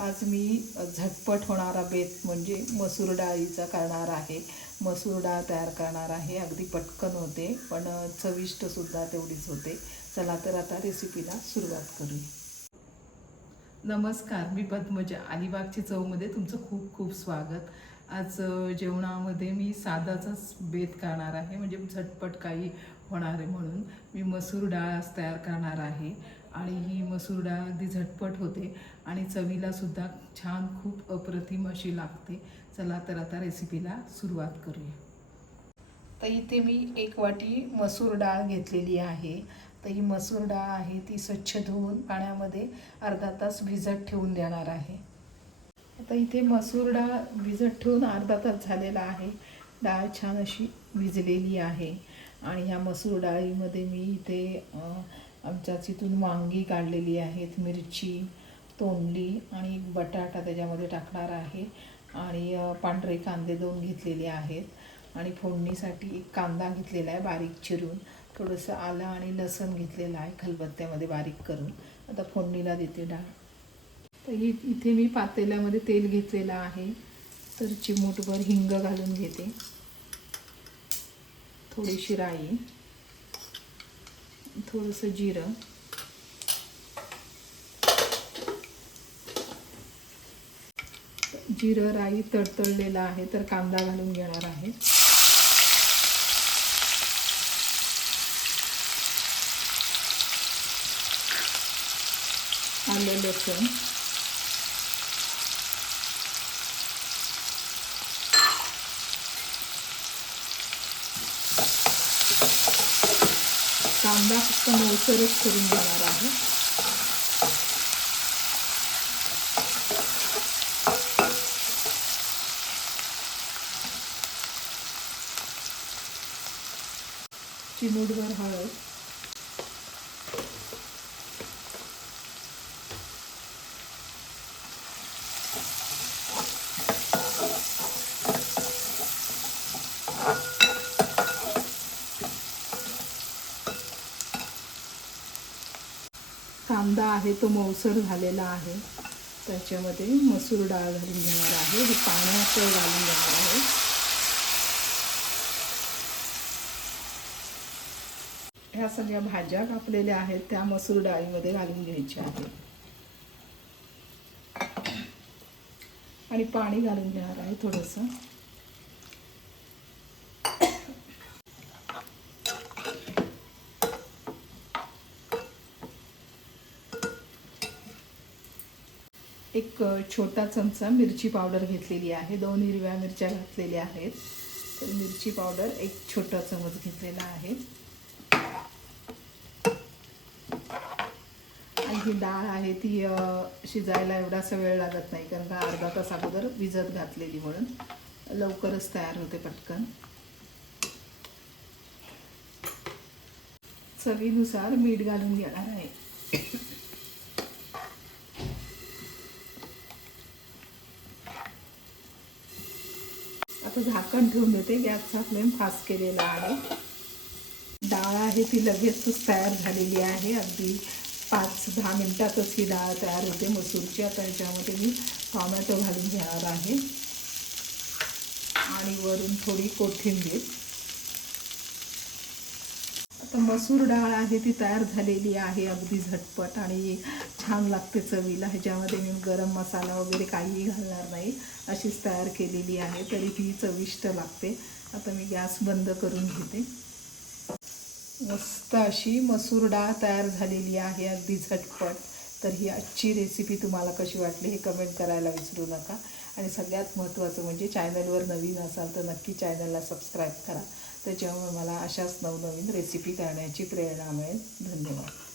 आज मी झटपट होणारा बेत म्हणजे मसूर डाळीचा करणार आहे. मसूर डाळ तयार करणार आहे. अगदी पटकन होते पण चविष्टसुद्धा तेवढीच होते. चला तर आता रेसिपीला सुरुवात करूया. नमस्कार मी पद्मजा. अलिबागची चवमध्ये तुमचं खूप खूप स्वागत. आज जेवणामध्ये मी साधाचाच बेत करणार आहे. म्हणजे झटपट काही होणार आहे म्हणून मी मसूर डाळ आज तयार करणार आहे. आणि ही मसूर डाळ अगदी झटपट होते आणि चवीला सुद्धा छान खूप अप्रतिम अशी लागते. चला तर आता रेसिपीला सुरुवात करूया. तर इथे मी एक वाटी मसूर डाळ घेतलेली आहे. तर ही मसूर डाळ आहे ती स्वच्छ धुवून पाण्यामध्ये अर्धा तास भिजत ठेवून देणार आहे. आता इथे मसूर डाळ भिजत ठेवून अर्धा तास झालेला आहे. डाळ छान अशी भिजलेली आहे. आणि ह्या मसूर डाळीमध्ये मी इथे आमच्याच आमच्या तिथून वांगी काढलेली आहेत मिरची तोंडली आणि एक बटाटा त्याच्यामध्ये टाकणार आहे. आणि पांढरे कांदे दोन घेतलेले आहेत. आणि फोडणीसाठी एक कांदा घेतलेला आहे बारीक चिरून. थोडंसं आलं आणि लसण घेतलेलं आहे खलबत्त्यामध्ये बारीक करून. आता फोडणीला देते डाळ. तर ही इथे मी पातेल्यामध्ये तेल घेतलेलं आहे. तर चिमूटभर हिंग घालून घेते. थोडीशी राई थोडंसं जिरं. जिरं राई तडतडलेलं आहे तर कांदा घालून घेणार आहे. आलं लसूण. कांदा फक्त मौसरच करून घेणार आहे चिमूटभर हळद कांदा आहे तो मौसर झालेला आहे. त्याच्यामध्ये मसूर डाळ घालून घेणार आहे. हे पाण्याचं घालून घेणार आहे. ह्या सगळ्या भाज्या कापलेल्या आहेत त्या मसूर डाळीमध्ये घालून घ्यायच्या आहेत. आणि पाणी घालून घेणार आहे थोडंसं. एक छोटा चमचा मिरची पावडर घेतलेली आहे. दोन हिरव्या मिरच्या घातलेल्या आहेत. तर मिरची पावडर एक छोटा चमच घेतलेला आहे. आणि ही डाळ आहे ती शिजायला एवढासा वेळ लागत नाही कारण का अर्धा तास अगोदर भिजत घातलेली म्हणून. लवकरच तयार होते पटकन. चवीनुसार मीठ घालून घेणार आहे. आता झाकण ठेवून देते. गॅसचा फ्लेम फास्ट केलेला आहे. डाळ आहे ती लगेचच तयार झालेली आहे. अगदी पाच दहा मिनटातच ही डाळ तयार होते. मसूरची आता याच्यामध्ये मी टॉमॅटो घालून घेणार आहे. आणि वरून थोडी कोथिंबीर. तर मसूर डाळ आहे ती तयार झालेली आहे अगदी झटपट आणि छान लागते चवीला. ह्याच्यामध्ये मी गरम मसाला वगैरे काहीही घालणार नाही. अशीच तयार केलेली आहे तरी ती चविष्ट लागते. आता मी गॅस बंद करून घेते. मस्त अशी मसूर डाळ तयार झालेली आहे अगदी झटपट. तर ही आजची रेसिपी तुम्हाला कशी वाटली हे कमेंट करायला विसरू नका. आणि सगळ्यात महत्त्वाचं म्हणजे चॅनलवर नवीन असाल तर नक्की चॅनलला सबस्क्राईब करा. त्याच्यामुळे मला अशाच नवनवीन रेसिपी करण्याची प्रेरणा मिळेल. धन्यवाद.